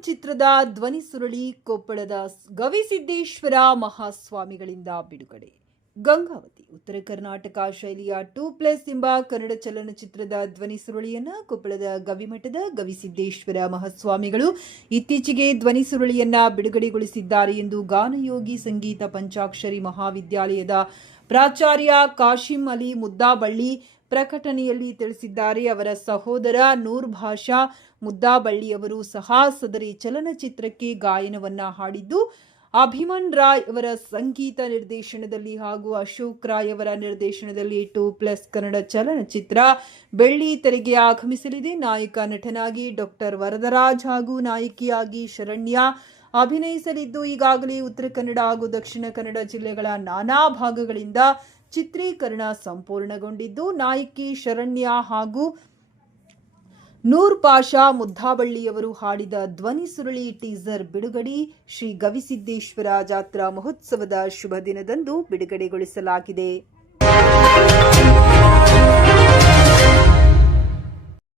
ಚಲನಚಿತ್ರದ ಧ್ವನಿ ಸುರುಳಿ ಕೊಪ್ಪಳದ ಗವಿಸಿದ್ದೇಶ್ವರ ಮಹಾಸ್ವಾಮಿಗಳಿಂದ ಬಿಡುಗಡೆ. ಗಂಗಾವತಿ ಉತ್ತರ ಕರ್ನಾಟಕ ಶೈಲಿಯ 2+ ಎಂಬ ಕನ್ನಡ ಚಲನಚಿತ್ರದ ಧ್ವನಿ ಸುರುಳಿಯನ್ನ ಕೊಪ್ಪಳದ ಗವಿಮಠದ ಗವಿಸಿದ್ದೇಶ್ವರ ಮಹಾಸ್ವಾಮಿಗಳು ಇತ್ತೀಚೆಗೆ ಧ್ವನಿ ಸುರುಳಿಯನ್ನ ಬಿಡುಗಡೆಗೊಳಿಸಿದ್ದಾರೆ ಎಂದು ಗಾನಯೋಗಿ ಸಂಗೀತ ಪಂಚಾಕ್ಷರಿ ಮಹಾವಿದ್ಯಾಲಯದ ಪ್ರಾಚಾರ್ಯ ಕಾಶಿಂ ಅಲಿ ಮುದ್ದಾಬಳ್ಳಿ ಪ್ರಕಟಣೆಯಲ್ಲಿ ತಿಳಿಸಿದ್ದಾರೆ. ಅವರ ಸಹೋದರ ನೂರ್ ಭಾಷಾ ಮುದ್ದಾಬಳ್ಳಿಯವರು ಸಹ ಸದರಿ ಚಲನಚಿತ್ರಕ್ಕೆ ಗಾಯನವನ್ನ ಹಾಡಿದ್ದು, ಅಭಿಮನ್ ರಾಯ್ ಅವರ ಸಂಗೀತ ನಿರ್ದೇಶನದಲ್ಲಿ ಹಾಗೂ ಅಶೋಕ್ ರಾಯ್ ಅವರ ನಿರ್ದೇಶನದಲ್ಲಿ 2+ ಕನ್ನಡ ಚಲನಚಿತ್ರ ಬೆಳ್ಳಿ ತೆರೆಗೆ ಆಗಮಿಸಲಿದೆ. ನಾಯಕ ನಟನಾಗಿ ಡಾಕ್ಟರ್ ವರದರಾಜ್ ಹಾಗೂ ನಾಯಕಿಯಾಗಿ ಶರಣ್ಯ ಅಭಿನಯಿಸಲಿದ್ದು, ಈಗಾಗಲೇ ಉತ್ತರ ಕನ್ನಡ ಹಾಗೂ ದಕ್ಷಿಣ ಕನ್ನಡ ಜಿಲ್ಲೆಗಳ ನಾನಾ ಭಾಗಗಳಿಂದ ಚಿತ್ರೀಕರಣ ಸಂಪೂರ್ಣಗೊಂಡಿದ್ದು, ನಾಯಕಿ ಶರಣ್ಯ ಹಾಗೂ ನೂರ್ ಪಾಷಾ ಮುದ್ದಾಬಳ್ಳಿಯವರು ಹಾಡಿದ ಧ್ವನಿ ಸುರುಳಿ ಟೀಸರ್ ಬಿಡುಗಡೆ ಶ್ರೀ ಗವಿಸಿದ್ದೇಶ್ವರ ಜಾತ್ರಾ ಮಹೋತ್ಸವದ ಶುಭ ದಿನದಂದು ಬಿಡುಗಡೆಗೊಳಿಸಲಾಗಿದೆ.